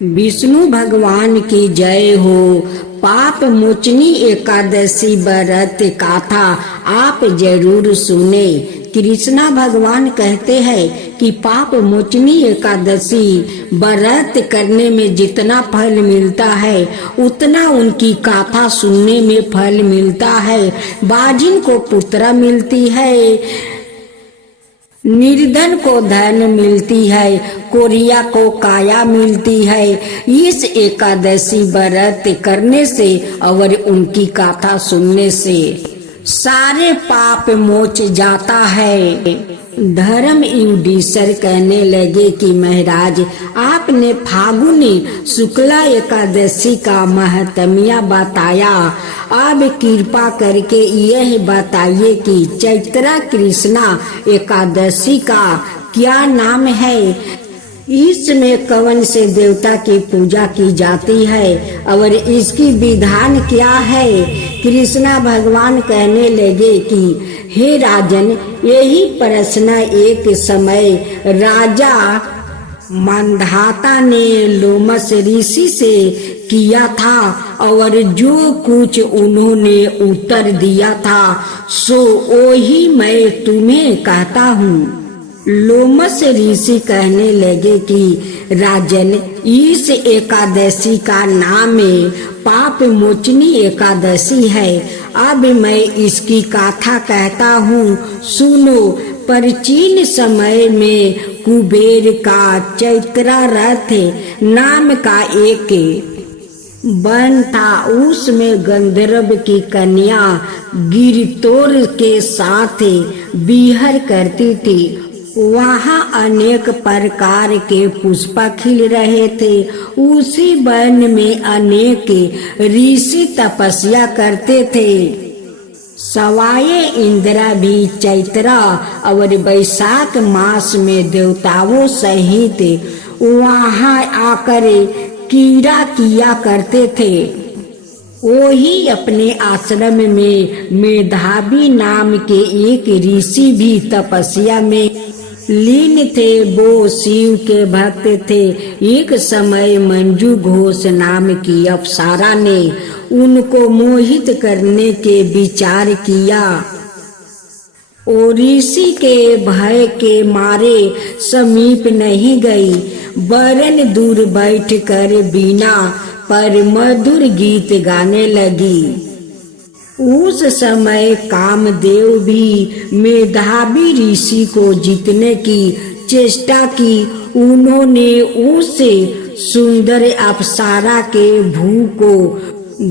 विष्णु भगवान की जय हो। पाप मोचनी एकादशी व्रत गाथा आप जरूर सुने। कृष्णा भगवान कहते हैं कि पाप मोचनी एकादशी व्रत करने में जितना फल मिलता है उतना उनकी गाथा सुनने में फल मिलता है। बाजिन को पुत्र मिलती है, निर्धन को धन मिलती है, कोरिया को काया मिलती है। इस एकादशी व्रत करने से और उनकी गाथा सुनने से सारे पाप मोच जाता है। धर्म युधिष्ठिर कहने लगे कि महाराज, आपने फागुनी शुक्ला एकादशी का महत्म्य बताया, अब कृपा करके यह बताइए कि चैत्रा कृष्णा एकादशी का क्या नाम है, इसमें कौन से देवता की पूजा की जाती है और इसकी विधान क्या है। कृष्णा भगवान कहने लगे कि हे राजन, यही प्रश्न एक समय राजा मांधाता ने लोमस ऋषि से किया था और जो कुछ उन्होंने उत्तर दिया था सो वही मैं तुम्हें कहता हूँ। लोमस ऋषि कहने लगे कि राजन, इस एकादशी का नाम पाप मोचनी एकादशी है। अब मैं इसकी गाथा कहता हूँ, सुनो। प्राचीन समय में कुबेर का चैत्रा रथ नाम का एक वन था। उसमें गंधर्व की कन्या गिरतोर के साथ विहर करती थी। वहाँ अनेक प्रकार के पुष्प खिल रहे थे। उसी वन में अनेक ऋषि तपस्या करते थे। सवाये इंद्रा भी चैत्रा और वैशाख मास में देवताओं सहित वहाँ आकर कीड़ा किया करते थे। वही अपने आश्रम में मेधावी नाम के एक ऋषि भी तपस्या में लीन थे। वो शिव के भक्त थे। एक समय मंजू घोष नाम की अप्सरा ने उनको मोहित करने के विचार किया। ओ ऋषि के भय के मारे समीप नहीं गई, वरन दूर बैठकर बीना पर मधुर गीत गाने लगी। उस समय कामदेव भी मेधावी ऋषि को जीतने की चेष्टा की। उन्होंने उस सुंदर अप्सरा के भू को,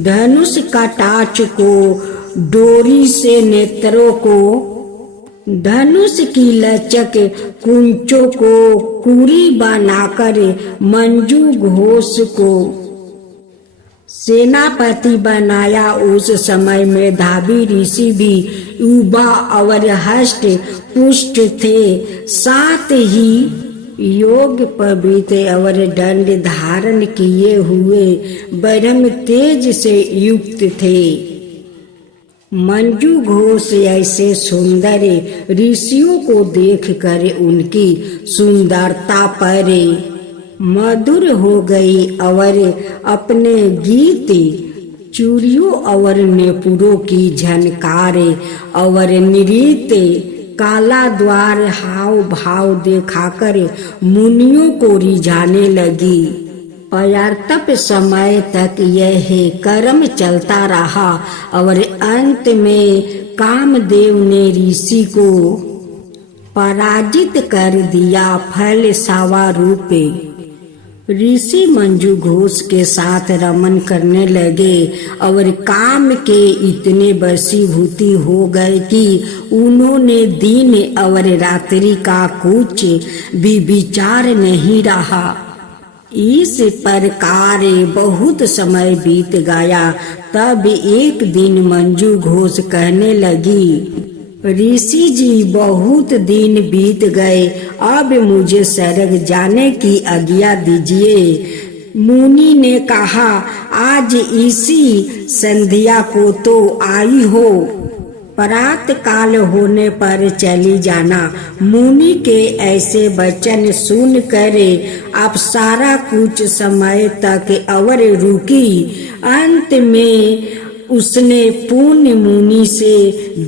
धनुष कटाक्ष को, डोरी से नेत्रों को, धनुष की लचक कुंचों को कुरी बनाकर मंजू घोष को सेनापति बनाया। उस समय मेधावी ऋषि भी युवा और हष्ट पुष्ट थे, साथ ही योग पवित्र और दंड धारण किए हुए ब्रह्म तेज से युक्त थे। मंजू घोष ऐसे सुंदर ऋषियों को देखकर उनकी सुंदरता पर मधुर हो गई और अपने गीत, चूड़ियों और नेपुरों की झनकार और नृत्य काला द्वार हाव भाव दिखाकर मुनियों को रिझाने लगी। पर्याप्त समय तक यह कर्म चलता रहा और अंत में कामदेव ने ऋषि को पराजित कर दिया। फल सावा रूप ऋषि मंजू घोष के साथ रमन करने लगे और काम के इतने वशीभूति हो गए कि उन्होंने दिन और रात्रि का कुछ भी विचार नहीं रहा। इस प्रकार बहुत समय बीत गया। तब एक दिन मंजू घोष कहने लगी, ऋषि जी, बहुत दिन बीत गए, अब मुझे स्वर्ग जाने की आज्ञा दीजिए। मुनि ने कहा, आज इसी संध्या को तो आई हो, प्रात काल होने पर चली जाना। मुनि के ऐसे वचन सुन कर अप्सरा कुछ समय तक और रुकी। अंत में उसने पुण्य मुनि से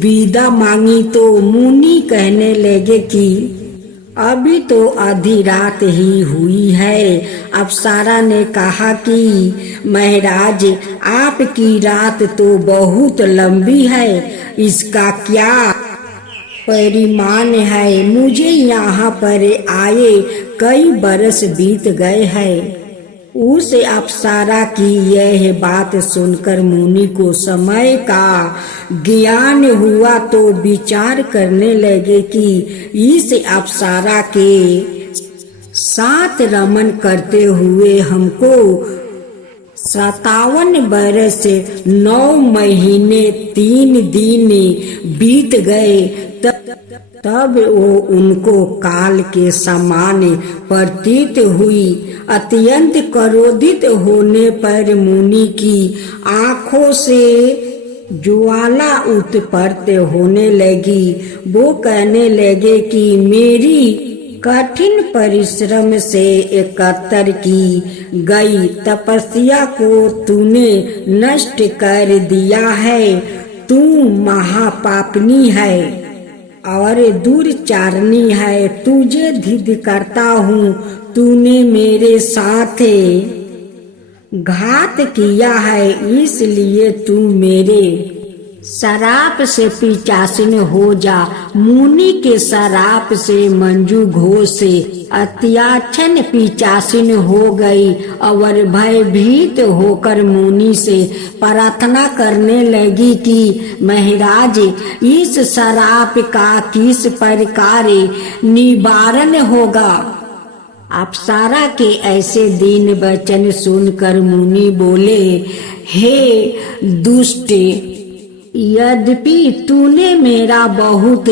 विदा मांगी तो मुनि कहने लगे कि अभी तो आधी रात ही हुई है। अप्सरा ने कहा कि महाराज, आपकी रात तो बहुत लंबी है, इसका क्या परिमाण है? मुझे यहाँ पर आए कई बरस बीत गए हैं। उस अप्सरा की यह बात सुनकर मुनि को समय का ज्ञान हुआ तो विचार करने लगे कि इस अप्सरा के साथ रमन करते हुए हमको 57 बरस 9 महीने 3 दिन बीत गए। तब वो उनको काल के समान प्रतीत हुई। अत्यंत क्रोधित होने पर मुनि की आंखों से ज्वाला उत्पन्न होने लगी। वो कहने लगे कि मेरी कठिन परिश्रम से एकत्र की गई तपस्या को तूने नष्ट कर दिया है। तू महापापनी है और दुर्चारणी है। तुझे धिद करता हूँ। तूने मेरे साथ घात किया है, इसलिए तू मेरे शराप से पिचासीन हो जा। मुनि के शराप से मंजू घोष अत्याचन पिचासीन हो गई और भयभीत होकर मुनि से प्रार्थना करने लगी कि महाराज, इस शराप का किस प्रकार निवारण होगा? अप्सरा के ऐसे दीन वचन सुनकर मुनि बोले, हे दुष्ट, यद्यपि तूने मेरा बहुत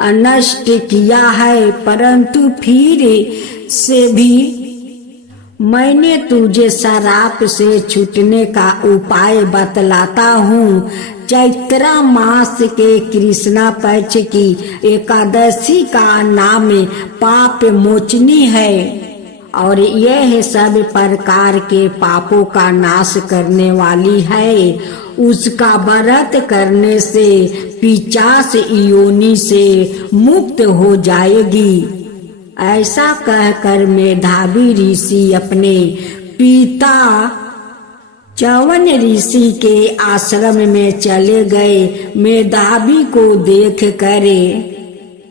अनष्ट किया है, परंतु फिर से भी मैंने तुझे शराप से छूटने का उपाय बतलाता हूँ। चैत्र मास के कृष्णा पक्ष की एकादशी का नाम पाप मोचनी है और यह सब प्रकार के पापों का नाश करने वाली है। उसका व्रत करने से पिशाच योनि से मुक्त हो जाएगी। ऐसा कहकर मेधावी ऋषि अपने पिता च्यवन ऋषि के आश्रम में चले गए। मेधावी को देख कर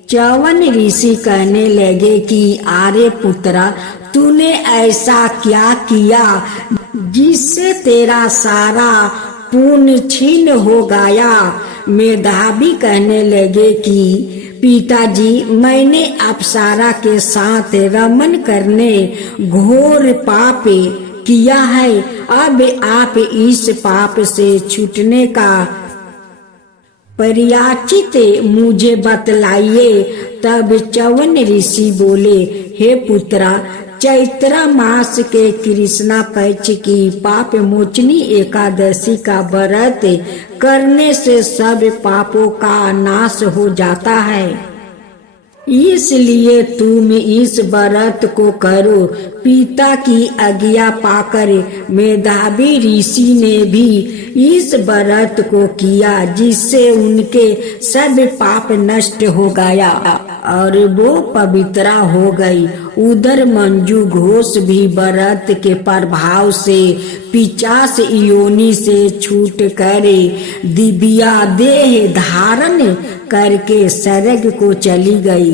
च्यवन ऋषि कहने लगे कि आर्य पुत्रा, तूने ऐसा क्या किया जिससे तेरा सारा पुण्य छीन हो गया? मेधावी कहने लगे कि पिताजी, मैंने अप्सरा के साथ रमन करने घोर पाप किया है। अब आप इस पाप से छूटने का पर्याचित मुझे बतलाइए। तब च्यवन ऋषि बोले, हे पुत्रा, चैत्र मास के कृष्णा पक्ष की पाप मोचनी एकादशी का व्रत करने से सब पापों का नाश हो जाता है, इसलिए तुम इस व्रत को करो। पिता की आज्ञा पाकर मेधावी ऋषि ने भी इस व्रत को किया, जिससे उनके सब पाप नष्ट हो गया और वो पवित्रा हो गई। उधर मंजू घोष भी व्रत के प्रभाव से पिशाच योनि से छूट कर दिव्या देह धारण करके स्वर्ग को चली गई।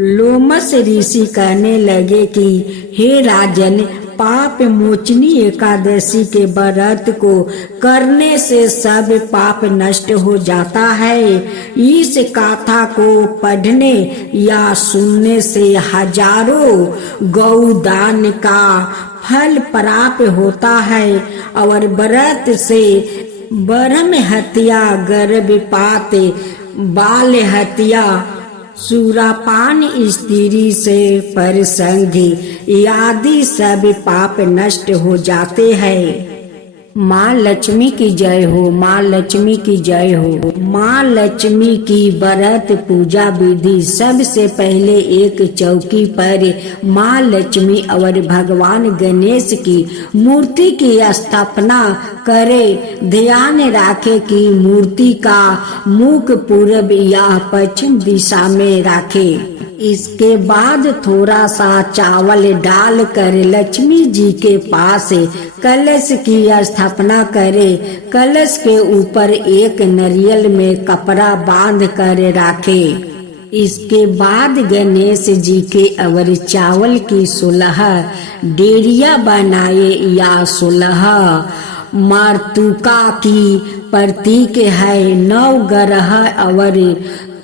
लोमस ऋषि कहने लगे कि हे राजन, पाप मोचनी एकादशी के व्रत को करने से सब पाप नष्ट हो जाता है। इस गाथा को पढ़ने या सुनने से हजारों गौदान का फल प्राप्त होता है और व्रत से ब्रह्म हत्या, गर्भपात, बाल हत्या, सुरापान, स्त्री से परसंगी आदि सब पाप नष्ट हो जाते हैं। माँ लक्ष्मी की जय हो, माँ लक्ष्मी की जय हो। माँ लक्ष्मी की व्रत पूजा विधि। सबसे पहले एक चौकी पर माँ लक्ष्मी और भगवान गणेश की मूर्ति की स्थापना करे। ध्यान रखे कि मूर्ति का मुख पूर्व या पश्चिम दिशा में रखे। इसके बाद थोड़ा सा चावल डालकर लक्ष्मी जी के पास कलश की स्थापना करे। कलश के ऊपर एक नारियल में कपड़ा बांध कर रखे। इसके बाद गणेश जी के और चावल की 16 डेरिया बनाए या 16 मातृका की प्रतीक है। 9 ग्रह और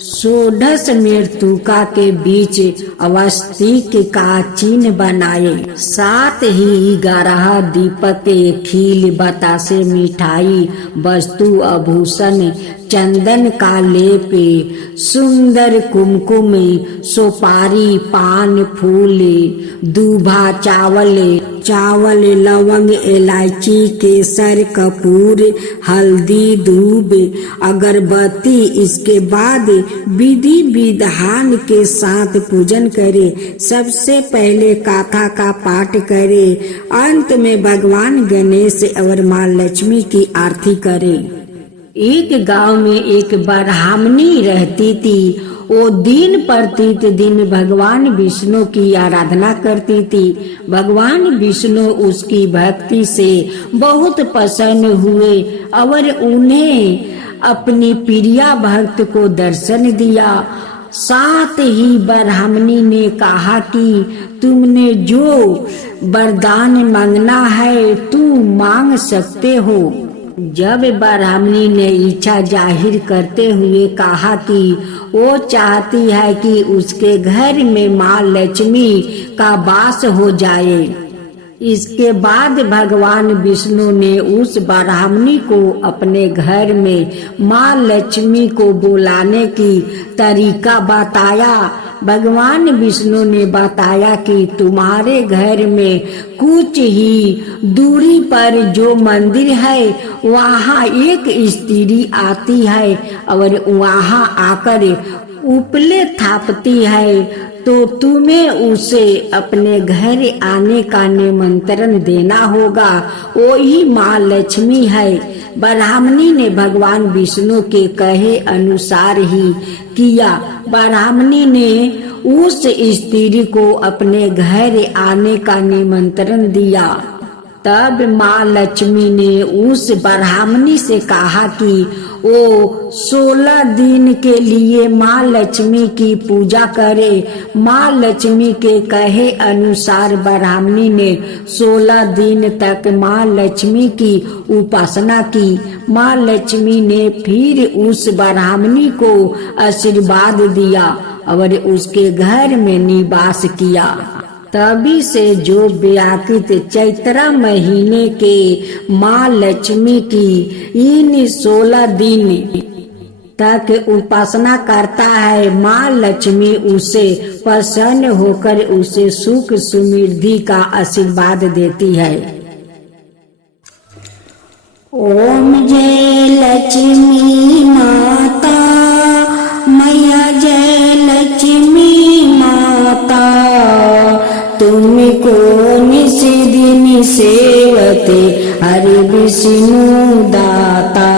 16 मृतका के बीच अवस्थित का चिन्ह बनाए। साथ ही 11 दीपक, खील, बतासे, मिठाई, वस्तु, आभूषण, चंदन का लेप, सुंदर कुमकुम, सुपारी, पान, फूल, दूभा, चावल, लवंग, इलायची, केसर, कपूर, हल्दी, दूब, अगरबत्ती। इसके बाद विधि विधान के साथ पूजन करे। सबसे पहले गाथा का पाठ करे। अंत में भगवान गणेश और माँ लक्ष्मी की आरती करे। एक गांव में एक ब्राह्मणी रहती थी। वो दिन प्रतिदिन भगवान विष्णु की आराधना करती थी। भगवान विष्णु उसकी भक्ति से बहुत प्रसन्न हुए और उन्हें अपनी प्रिया भक्त को दर्शन दिया। साथ ही ब्राह्मणी ने कहा कि तुमने जो वरदान मांगना है तुम मांग सकते हो। जब ब्राह्मणी ने इच्छा जाहिर करते हुए कहा कि वो चाहती है कि उसके घर में माँ लक्ष्मी का वास हो जाए। इसके बाद भगवान विष्णु ने उस ब्राह्मणी को अपने घर में माँ लक्ष्मी को बुलाने की तरीका बताया। भगवान विष्णु ने बताया कि तुम्हारे घर में कुछ ही दूरी पर जो मंदिर है वहाँ एक स्त्री आती है और वहाँ आकर उपले थापती है, तो तुम्हें उसे अपने घर आने का निमंत्रण देना होगा। वही माँ लक्ष्मी है। ब्राह्मणी ने भगवान विष्णु के कहे अनुसार ही किया। ब्राह्मणी ने उस स्त्री को अपने घर आने का निमंत्रण दिया। तब माँ लक्ष्मी ने उस ब्राह्मणी से कहा कि वो 16 दिन के लिए माँ लक्ष्मी की पूजा करे। माँ लक्ष्मी के कहे अनुसार ब्राह्मणी ने 16 दिन तक माँ लक्ष्मी की उपासना की। माँ लक्ष्मी ने फिर उस ब्राह्मणी को आशीर्वाद दिया और उसके घर में निवास किया। तभी से जो व्याकृत चैत्र महीने के माँ लक्ष्मी की इन 16 दिन तक उपासना करता है, माँ लक्ष्मी उसे प्रसन्न होकर उसे सुख समृद्धि का आशीर्वाद देती है। ओम जय लक्ष्मी माता मैया, जय लक्ष्मी माता, तुमको निस दिन सेवते हरि विष्णु दाता।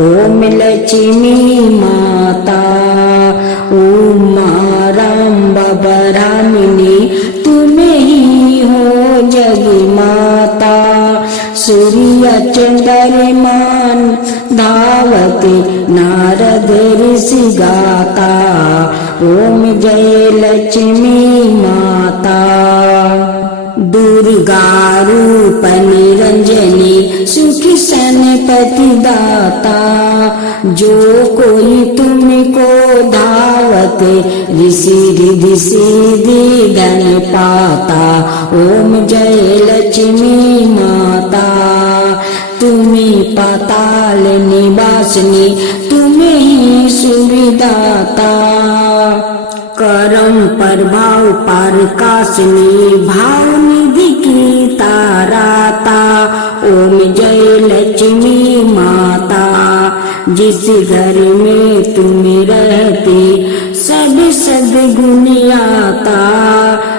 ओम लक्ष्मी माता उमा राम ब्राह्मणी, तुम ही हो जग माता। सूर्य चंद्रमान धावते नारद ऋषि गाता। ओम जय लक्ष्मी माता। दुर्गा रूप निरंजनी, सुख सनपति दाता। जो कोई तुमको धावते ऋषि रिधि सिद्धि धन पाता। ओम जय लक्ष्मी माता। तुम्हें पाताल निवासिनी, तुम्हें ही सुविदाता। करम प्रभाव प्रकाशिनी, भाव निधि की ताराता। ओम जय जिस घर में तुम रहते सब सद्गुण आता,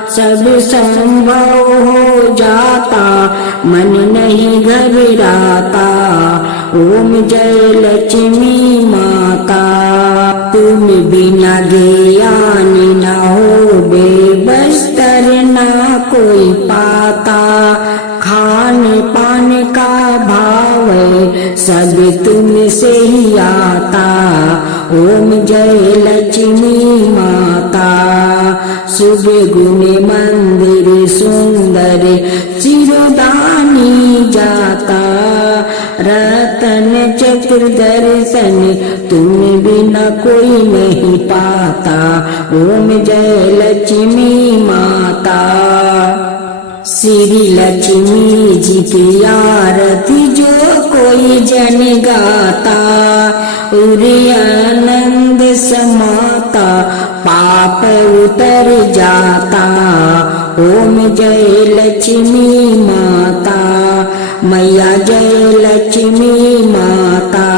सब संभव हो जाता, मन नहीं घबराता। ओम जय लक्ष्मी माता। तुम बिना ज्ञान न हो बेबस्तर ना कोई पाता, खान पान का भाव सब तुमसे ही आता। ओम जय लक्ष्मी माता। शुभ गुण मंदिर सुंदर चिरदानी जाता, रतन चतुर्दर्शन तुम बिना कोई नहीं पाता। ओम जय लक्ष्मी माता। श्री लक्ष्मी जी की आरती जो कोई जन गाता, उरे आनंद समाता, पाप उतर जाता। ओम जय लक्ष्मी माता। मैया जय लक्ष्मी माता।